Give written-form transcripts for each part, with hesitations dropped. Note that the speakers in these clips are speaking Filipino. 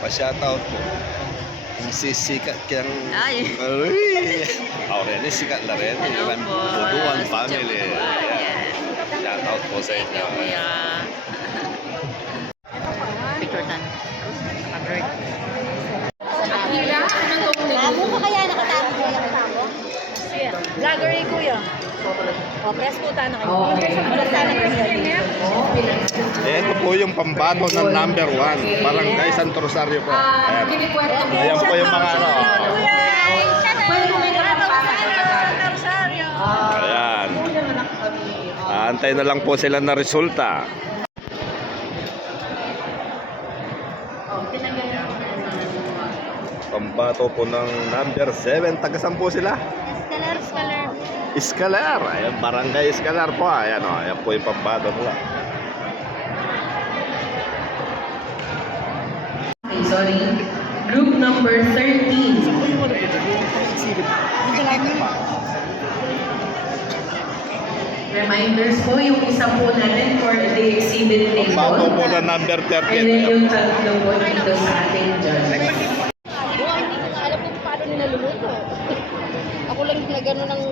Pa-shoutout po. Yung sisikat kang... Ay! Aureli, sikat na rin. Hello Yung po. Buduan family. Yes. Shoutout po sa inyo. Kuya. Picture tan. Amo ka kaya nakatamo ko yung kasama? Vlogger eh, kuya. O, press po tayo na kayo. Press tayo na kayo. Ito po yung pambato ng number 1. Barangay Santo Rosario po. Ayan. Ayan po yung mga ano. Ayan. Aantay na lang po sila na resulta. Pambato po ng number 7. Taga-saan po sila? Escalar. Ayan, barangay Escalar po. Ayan o. Ayan po yung pambato nila. Okay, sorry. Group number 13. Reminders po, yung isa po natin for the exhibit table. Pambato po ng number And then 13. yung tatlo po dito sa ating judge. Hindi ko alam kung paano nila luluto. Ako lang na gano'n ng...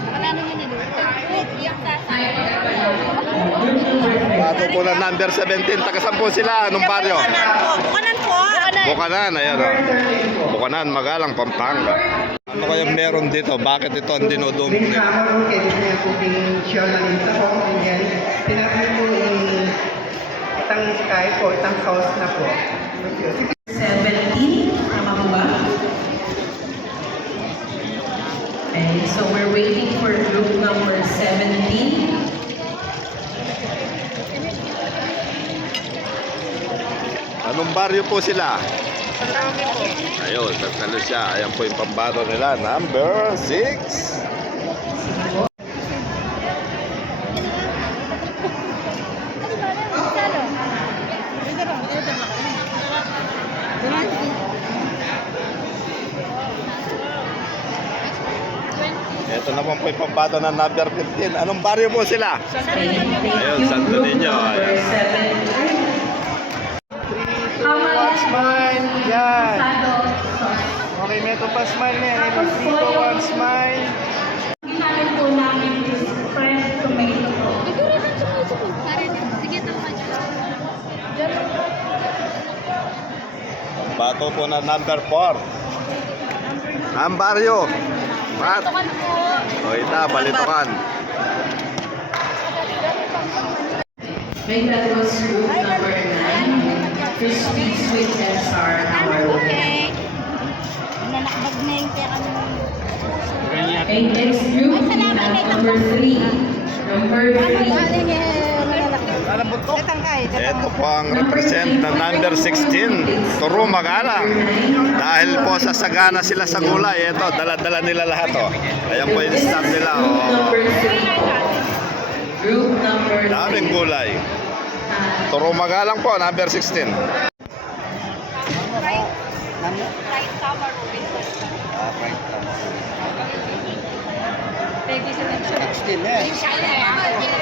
Nakalanan nyo niluto. Wait, yung sasay. Pambato po ng number 17. Taga-saan po sila? Anong baryo? Bukanan po. Bukanan. Ayan o. Bukanan, Magalang, Pampanga. Ano kayang meron dito? Bakit ito ang dinudum May nila? kasama ro kayo na cooking shell na rin sa home and then pinapay po itang kahit po, itang sauce na po. 17. Tama po ba? Okay, so we're waiting for group number 17. Anong baryo po sila? Ayun, tatalo siya. Ayan po yung pambato nila. Number 6. Ito naman po yung pambato ng number 15. Anong baryo po sila? Ayun, Santo Niño. Number Ayan. 7. How much? Smile! Yan! Okay, meto pa smile na yan. Ito 3 to 1 smile. Ginamit po namin is fresh tomato po. Sige, tama. Pambato po ng number 4. Ang baryo. Mat. O ita, Balitokan. May that was group number 9. Crispy sweet and sour our Okay. Nanakbag na yung kaya kami. Okay, next group, we have number 3. Number 3. Ito po ang represent na number 16, Turo Magalang. Dahil po sa sagana sila sa gulay, ito, dala-dala nila lahat. Oh. Ayan po yung staff nila. Group Oh. number 3 po. Group number 3. Daming gulay. Turo Magalang po, number 16. Right camera. ladies and gentlemen. Still, eh.